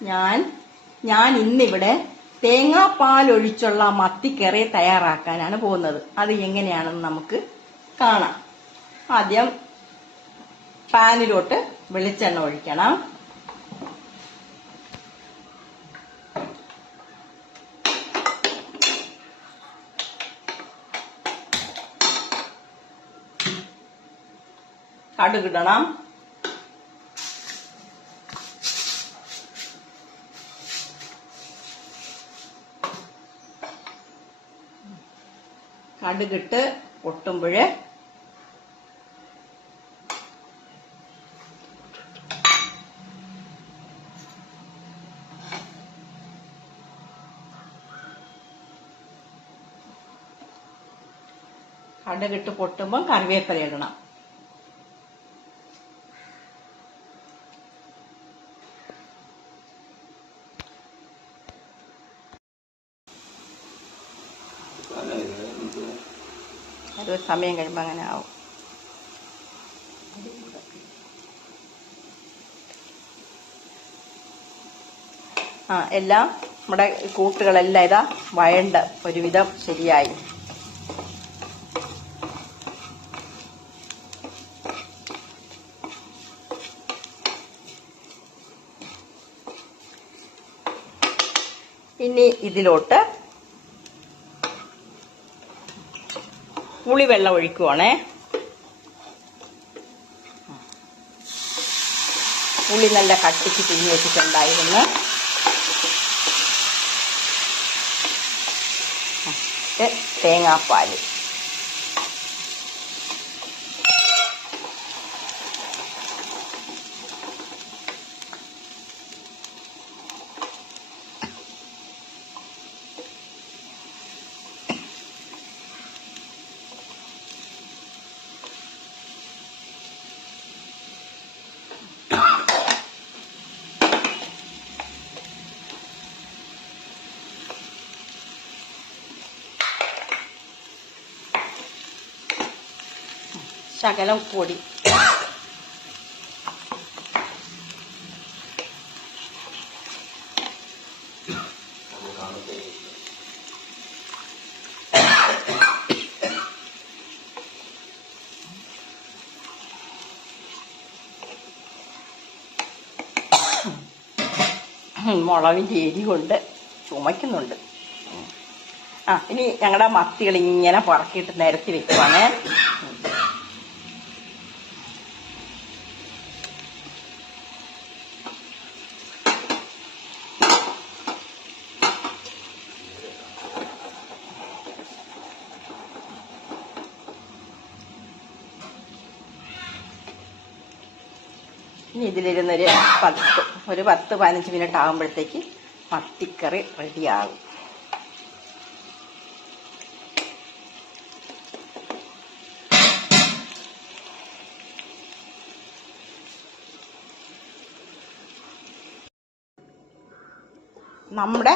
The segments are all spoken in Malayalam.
ഞാൻ ഇന്നിവിടെ തേങ്ങാപ്പാൽ ഒഴിച്ചുള്ള മത്തിക്കറി തയ്യാറാക്കാനാണ് പോകുന്നത്. അത് എങ്ങനെയാണെന്ന് നമുക്ക് കാണാം. ആദ്യം പാനിലോട്ട് വെളിച്ചെണ്ണ ഒഴിക്കണം. കടുകിടണം. കടുകിട്ട് പൊട്ടുമ്പോഴ് കടുകിട്ട് പൊട്ടുമ്പോൾ കറിവേപ്പില ഇടണം. അതൊരു സമയം കഴിയുമ്പോൾ അങ്ങനെ ആവും. എല്ലാം നമ്മുടെ കൂട്ടുകളെല്ലാം ഇതാ വഴണ്ട ഒരുവിധം ശരിയായി. ഇനി ഇതിലോട്ട് പുളിവെള്ളം ഒഴിക്കുവാണേ. പുളി നല്ല കട്ടിക്ക് പിഞ്ഞി വെച്ചിട്ടുണ്ടായിരുന്നു. തേങ്ങാപ്പാൽ ശകലം പൊടി. മുളകിൻ്റെ എരി കൊണ്ട് ചുമയ്ക്കുന്നുണ്ട്. ഇനി ഞങ്ങളുടെ മത്തികൾ ഇങ്ങനെ പറക്കിയിട്ട് നിരത്തി വെക്കുവാണ്. ഇനി ഇതിലിരുന്നൊരു 10-15 മിനിറ്റ് ആകുമ്പോഴത്തേക്ക് മത്തിക്കറി റെഡിയാകും. നമ്മുടെ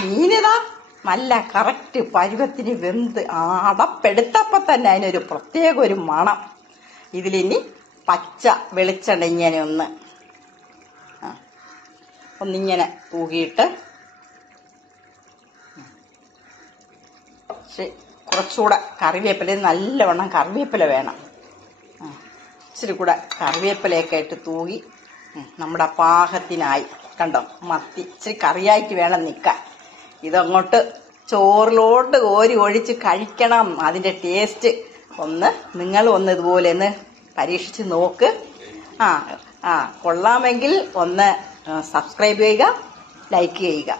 മീനിതാ നല്ല കറക്റ്റ് പരുവത്തിന് വെന്ത് അടപ്പെടുത്തപ്പോൾ തന്നെ അതിനൊരു പ്രത്യേക ഒരു മണം. ഇതിലിനി പച്ച വെളിച്ചെണ്ണ ഇങ്ങനെ ഒന്നിങ്ങനെ തൂകിയിട്ട് കുറച്ചുകൂടെ കറിവേപ്പില, നല്ലവണ്ണം കറിവേപ്പില വേണം. ഇച്ചിരി കൂടെ കറിവേപ്പിലയൊക്കെ ഇട്ട് തൂകി നമ്മുടെ പാകത്തിനായി. കണ്ടോ, മത്തി ഇച്ചിരി കറിയായിട്ട് വേണം നിൽക്കാൻ. ഇതങ്ങോട്ട് ചോറിലോട്ട് കോരി ഒഴിച്ച് കഴിക്കണം. അതിൻ്റെ ടേസ്റ്റ് നിങ്ങൾ ഇതുപോലെ ഒന്ന് പരീക്ഷിച്ച് നോക്ക്. കൊള്ളാമെങ്കിൽ ഒന്ന് സബ്സ്ക്രൈബ് ചെയ്യുക, ലൈക്ക് ചെയ്യുക.